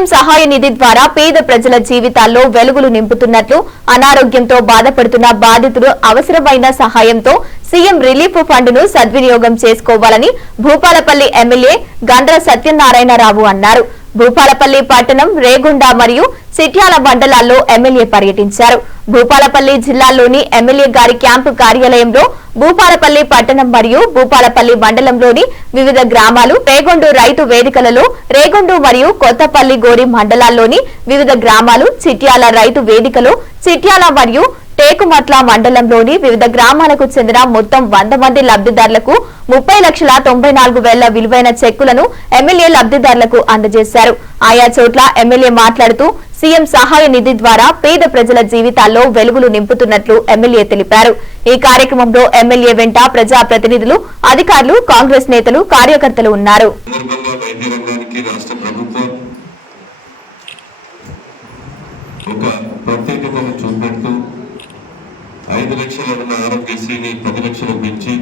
CM సహాయ నిధి ద్వారా పేద ప్రజల జీవితాల్లో వెలుగులు నింపుతున్నట్లు అనారోగ్యంతో బాధపడుతున్న బాధితులు అవసరమైన సహాయంతో సీఎం రిలీఫ్ ఫండ్ను సద్వినియోగం చేసుకోవాలని భూపాలపల్లి ఎమ్మెల్యే గండ్ర సత్యనారాయణరావు అన్నారు. భూపాలపల్లి పట్టణం రేగుండ మరియు సిట్యాల మండలాల్లో ఎమ్మెల్యే పర్యటించారు. భూపాలపల్లి జిల్లాలోని ఎమ్మెల్యే గారి క్యాంపు కార్యాలయంలో భూపాలపల్లి పట్టణం మరియు భూపాలపల్లి మండలంలోని వివిధ గ్రామాలు రేగొండు రైతు వేదికలలో రేగొండు మరియు కొత్తపల్లి గోరి మండలాల్లోని వివిధ గ్రామాలు చిట్యాల రైతు వేదికలో చిట్యాల మరియు టేకుమట్ల మండలంలోని వివిధ గ్రామాలకు చెందిన మొత్తం వంద మంది లబ్ధిదారులకు ముప్పై లక్షల తొంభై నాలుగు వేల విలువైన చెక్కులను ఎమ్మెల్యే లబ్ధిదారులకు అందజేశారు. ఆయా చోట్ల ఎమ్మెల్యే మాట్లాడుతూ సీఎం సహాయ నిధి ద్వారా పేద ప్రజల జీవితాల్లో వెలుగులు నింపుతున్నట్లు ఎమ్మెల్యే తెలిపారు. ఈ కార్యక్రమంలో ఎమ్మెల్యే వెంట ప్రజా ప్రతినిధులు అధికారులు కాంగ్రెస్ నేతలు కార్యకర్తలు ఉన్నారు. ఒక ప్రత్యేకతను చూపెడుతూ ఐదు లక్షలు ఉన్న ఆరోగ్యశ్రీని పది లక్షలు పెంచి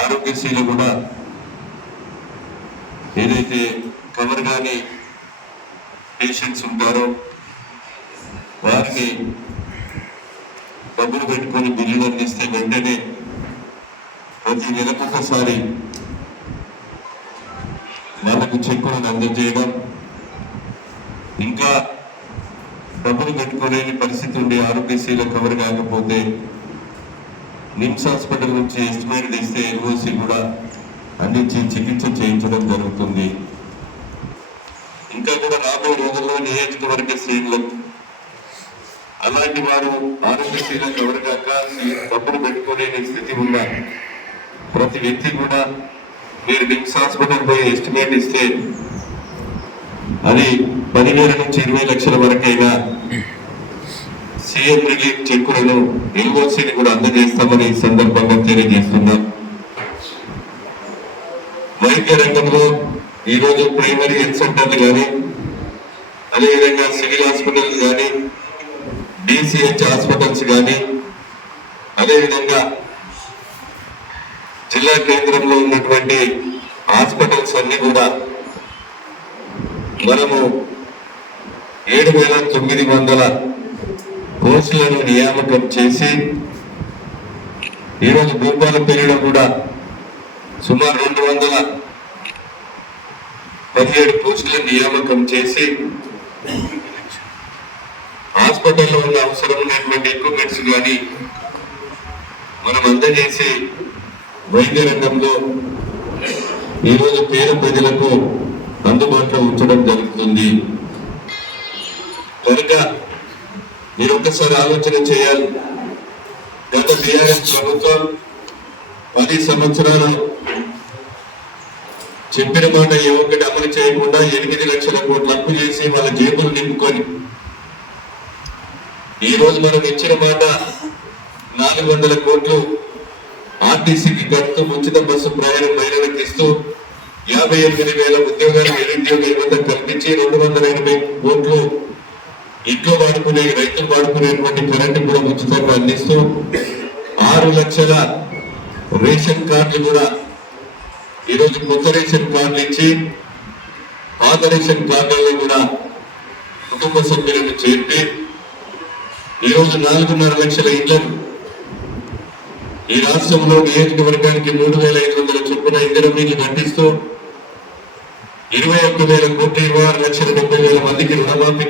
ఆరోగ్యశ్రీలో కూడా ఏదైతే కవర్ కాని పేషెంట్స్ ఉంటారో వారిని డబ్బులు పెట్టుకొని బిల్లులు అందిస్తే వెంటనే ప్రతి నెలకొకసారి వాళ్ళకు చెక్కులను అందజేయడం ఇంకా డబ్బులు పెట్టుకోలేని పరిస్థితి ఉండి ఆరోగ్యశ్రీలో కవర్ కాకపోతే నిమ్స్ హాస్పిటల్ నుంచి ఎస్టిమేట్ ఇస్తే ఎల్ఓసి కూడా అందించి చికిత్స చేయించడం జరుగుతుంది. ఇంకా కూడా రాబోయే రోజుల్లో నియోజకవర్గ శ్రేణులకు అలాంటి వారు ఆరోగ్యశ్రీలో కవర్ కాక డబ్బులు పెట్టుకోలేని స్థితి ఉన్న ప్రతి వ్యక్తి కూడా మీరు నిమ్స్ హాస్పిటల్ పోయి ఎస్టిమేట్ ఇస్తే అది పదివేల నుంచి ఇరవై లక్షల వరకైనా సీఎం రిలీఫ్ చెక్కులను ఎల్ఓసిని కూడా అందజేస్తామని ఈ సందర్భంగా తెలియజేస్తున్నాం. వైద్య రంగంలో ఈరోజు ప్రైమరీ హెల్త్ సెంటర్లు కానీ అదేవిధంగా సివిల్ హాస్పిటల్స్ కానీ డిసిహెచ్ హాస్పిటల్స్ కానీ అదేవిధంగా జిల్లా కేంద్రంలో ఉన్నటువంటి హాస్పిటల్స్ అన్ని కూడా మనము ఏడు వేల తొమ్మిది వందల పోస్టులను నియామకం చేసి ఈరోజు భూపాలపల్లిలో కూడా సుమారు రెండు వందల పదిహేడు పోస్టుల నియామకం చేసి హాస్పిటల్లో ఉన్న అవసరం ఉన్నటువంటి ఎక్విప్మెంట్స్ కానీ మనం అందజేసి వైద్య రంగంలో ఈరోజు పేద ప్రజలకు అందుబాటులో ఉంచడం జరుగుతుంది. కనుక మీరు ఒక్కసారి ఆలోచన చేయాలి. గత టీఆర్ఎస్ ప్రభుత్వం పది సంవత్సరాలు చెప్పిన మాట ఏ ఒక్కటి అమలు చేయకుండా ఎనిమిది లక్షల కోట్లు అప్పు చేసి వాళ్ళ జేబులు నింపుకొని ఈ రోజు మనం ఇచ్చిన మాట నాలుగు వందల కోట్లు ఆర్టీసీకి కడుతూ ఉచిత బస్సు ప్రయాణం మహిళలకు ఇస్తూ యాభై ఎనిమిది వేల ఉద్యోగాలు నిరుద్యోగ యువత కల్పించి రెండు వందల ఎనభై కోట్లు ఇంట్లో వాడుకునే రైతులు వాడుకునేటువంటి కరెంటు కూడా ఉచితంగా అందిస్తూ ఆరు లక్షల రేషన్ కార్డులు కూడా ఈరోజు కొత్త రేషన్ కార్డులు ఇచ్చి పాత రేషన్ కార్డులను కూడా కుటుంబ సభ్యులను చేర్పి ఈరోజు నాలుగున్నర లక్షల ఇళ్ళను ఈ రాష్ట్రంలో నియోజకవర్గానికి మూడు వేల ఐదు వందల చొప్పున ఇంధన నీళ్ళు కట్టిస్తూ ఇరవై ఒక్క వేల కోట్ల ఇరవై ఆరు లక్షల డెబ్బై వేల మందికి రుణమాఫీ